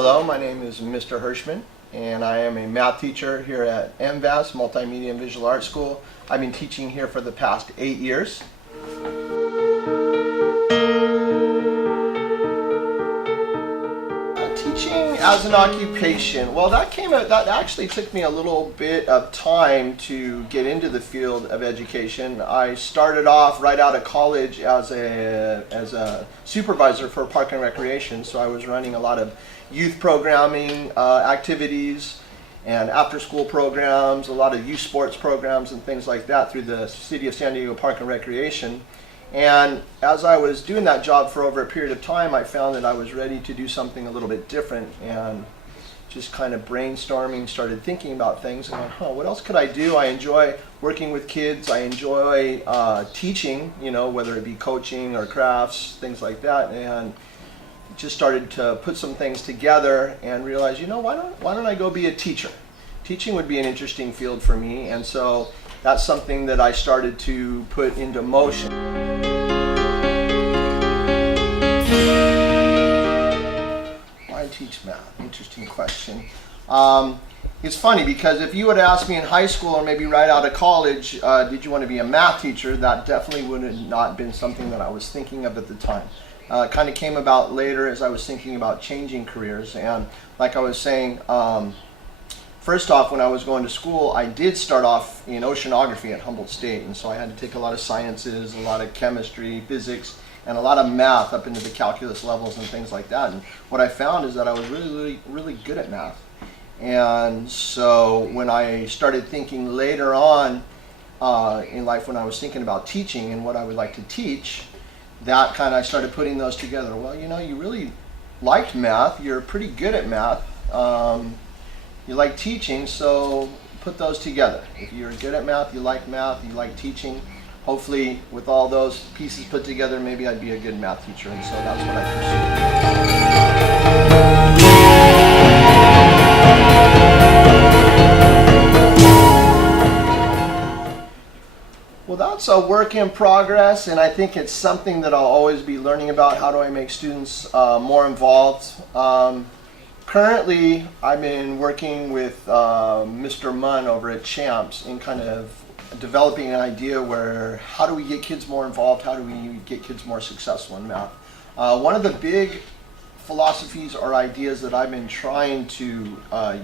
Hello, my name is Mr. Herschman, and I am a math teacher here at MVAS, Multimedia and Visual Arts School. I've been teaching here for the past 8 years. Teaching as an occupation, well, that actually took me a little bit of time to get into the field of education. I started off right out of college as a supervisor for Park and Recreation, so I was running a lot of youth programming activities and after-school programs, a lot of youth sports programs and things like that through the City of San Diego Park and Recreation. And as I was doing that job for over a period of time, I found that I was ready to do something a little bit different, and just kind of brainstorming, started thinking about things and went, what else could I do? I enjoy working with kids. I enjoy teaching, whether it be coaching or crafts, things like that. And just started to put some things together and realized, why don't I go be a teacher? Teaching would be an interesting field for me, and so that's something that I started to put into motion. Why teach math? Interesting question. It's funny because if you would ask me in high school or maybe right out of college, did you want to be a math teacher, that definitely would have not been something that I was thinking of at the time. It kind of came about later as I was thinking about changing careers. And like I was saying, first off, when I was going to school, I did start off in oceanography at Humboldt State, and so I had to take a lot of sciences, a lot of chemistry, physics, and a lot of math up into the calculus levels and things like that. And what I found is that I was really good at math. And so when I started thinking later on in life, when I was thinking about teaching and what I would like to teach, that kind of, I started putting those together. Well, you really liked math, you're pretty good at math, you like teaching, so put those together. If you're good at math, you like teaching, hopefully with all those pieces put together, maybe I'd be a good math teacher, and so that's what I pursued. Well, that's a work in progress, and I think it's something that I'll always be learning about. How do I make students more involved? Currently, I've been working with Mr. Munn over at Champs in kind of developing an idea where how do we get kids more involved? How do we get kids more successful in math? One of the big philosophies or ideas that I've been trying to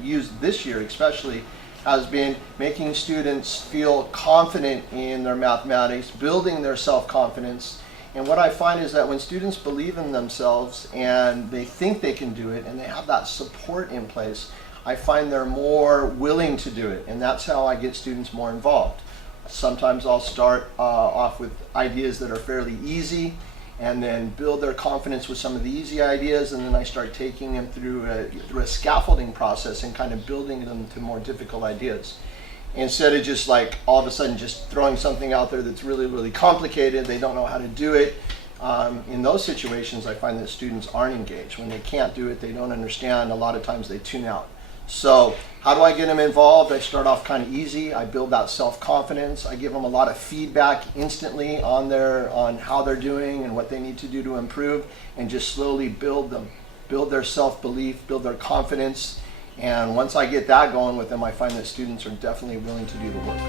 use this year especially has been making students feel confident in their mathematics, building their self-confidence. And what I find is that when students believe in themselves and they think they can do it and they have that support in place, I find they're more willing to do it, and that's how I get students more involved. Sometimes I'll start off with ideas that are fairly easy and then build their confidence with some of the easy ideas, and then I start taking them through a scaffolding process and kind of building them to more difficult ideas. Instead of just like all of a sudden just throwing something out there that's really complicated, they don't know how to do it. In those situations, I find that students aren't engaged. When they can't do it, they don't understand, a lot of times they tune out. So how do I get them involved? I start off kind of easy. I build that self-confidence. I give them a lot of feedback instantly on how they're doing and what they need to do to improve, and just slowly build their self-belief, build their confidence. And once I get that going with them, I find that students are definitely willing to do the work.